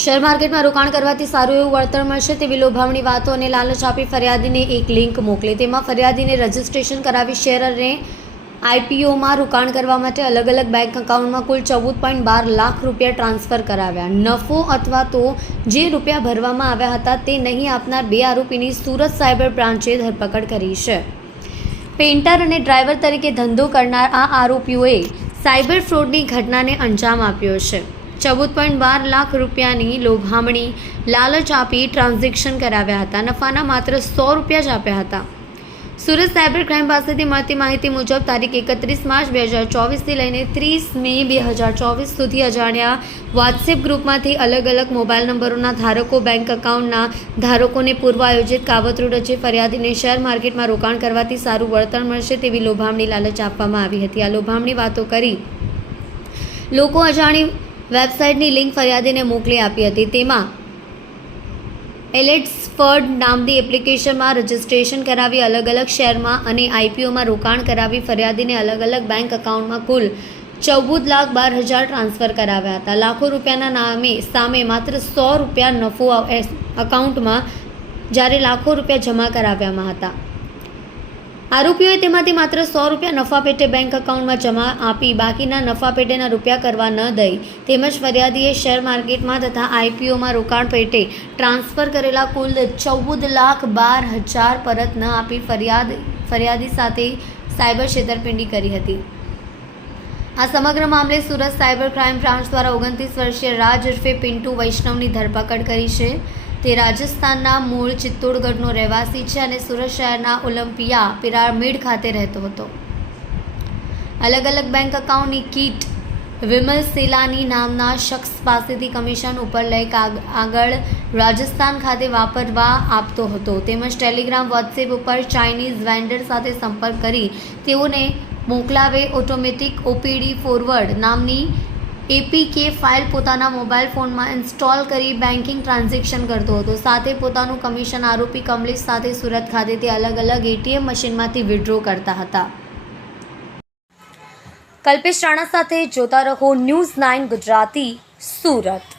Share માર્કેટમાં રોકાણ કરવાથી સારું એવું વળતર મળશે તેવી લોભામણી વાતો અને લાલચ આપી ફરિયાદીને એક લિંક મોકલી. તેમાં ફરિયાદીને રજિસ્ટ્રેશન કરાવી શેર અને આઈપીઓમાં રોકાણ કરવા માટે અલગ અલગ બેંક એકાઉન્ટમાં કુલ 14.12 લાખ રૂપિયા ટ્રાન્સફર કરાવ્યા. નફો અથવા તો જે રૂપિયા ભરવામાં આવ્યા હતા તે નહીં આપનાર 2 આરોપીની સુરત સાયબર બ્રાન્ચે ધરપકડ કરી છે. પેઇન્ટર અને ડ્રાઈવર તરીકે ધંધો કરનાર આ આરોપીઓએ સાયબર ફ્રોડની ઘટનાને અંજામ આપ્યો છે. 14.12 લાખ રૂપિયાની લોભામણી લાલચ આપી ટ્રાન્ઝેક્શન કરાવ્યા હતા. નફાના માત્ર 100 રૂપિયા જ આપ્યા હતા. સુરત સાયબર ક્રાઇમ પાસેથી મળતી માહિતી મુજબ તારીખ 31 માર્ચ 2024થી લઈને 30 મે 2024 સુધી અજાણ્યા વોટ્સએપ ગ્રુપમાંથી અલગ અલગ મોબાઈલ નંબરોના ધારકો બેંક એકાઉન્ટના ધારકોને પૂર્વ આયોજિત કાવતરું રચી ફરિયાદીને શેર માર્કેટમાં રોકાણ કરવાથી સારું વળતર મળશે તેવી લોભામણી લાલચ આપવામાં આવી હતી. આ લોભામણી વાતો કરી લોકો અજાણી વેબસાઇટની લિંક ફરિયાદીને મોકલી આપી હતી. તેમાં એલેટ્સફર્ડ નામની એપ્લિકેશનમાં રજિસ્ટ્રેશન કરાવી અલગ અલગ શેરમાં અને આઈપીઓમાં રોકાણ કરાવી ફરિયાદીને અલગ અલગ બેંક એકાઉન્ટમાં કુલ 14,12,000 ટ્રાન્સફર કરાવ્યા હતા. લાખો રૂપિયાના સામે માત્ર 100 રૂપિયા નફો એકાઉન્ટમાં જ્યારે લાખો રૂપિયા જમા કરાવ્યામાં હતા. આરોપીઓએ તેમાંથી માત્ર 100 રૂપિયા નફા પેટે બેંક એકાઉન્ટમાં જમા આપી બાકીના નફા પેટેના રૂપિયા કરવા ન દઈ તેમજ ફરિયાદીએ શેર માર્કેટમાં તથા આઈપીઓમાં રોકાણ પેટે ટ્રાન્સફર કરેલા કુલ 14,12,000 પરત ન આપી ફરિયાદી સાથે સાયબર છેતરપિંડી કરી હતી. આ સમગ્ર મામલે સુરત સાયબર ક્રાઇમ બ્રાન્ચ દ્વારા 29 વર્ષીય રાજ ઉર્ફે પિન્ટુ વૈષ્ણવની ધરપકડ કરી છે. તે રાજસ્થાનના મૂળ ચિત્તોડગઢનો રહેવાસી છે અને સુરત શહેરના ઓલિમ્પિયા પિરામિડ ખાતે રહેતો હતો. અલગ અલગ બેંક એકાઉન્ટની કીટ વિમલ સેલાની નામના શખ્સ પાસેથી કમિશન ઉપર લઈ આગળ રાજસ્થાન ખાતે વાપરવા આપતો હતો. તેમજ ટેલિગ્રામ વોટ્સએપ ઉપર ચાઇનીઝ વેન્ડર સાથે સંપર્ક કરી તેઓને મોકલાવે ઓટોમેટિક ઓપીડી ફોરવર્ડ નામની એપીકે ફાઇલ પોતાના મોબાઈલ ફોનમાં ઇન્સ્ટોલ કરી બેન્કિંગ ટ્રાન્ઝેક્શન કરતો હતો. સાથે પોતાનું કમિશન આરોપી કમલેશ સાથે સુરત ખાતેથી અલગ અલગ એટીએમ મશીનમાંથી વિડ્રો કરતા હતા. કલ્પેશ રાણા સાથે જોતા રહો ન્યૂઝ 9 ગુજરાતી સુરત.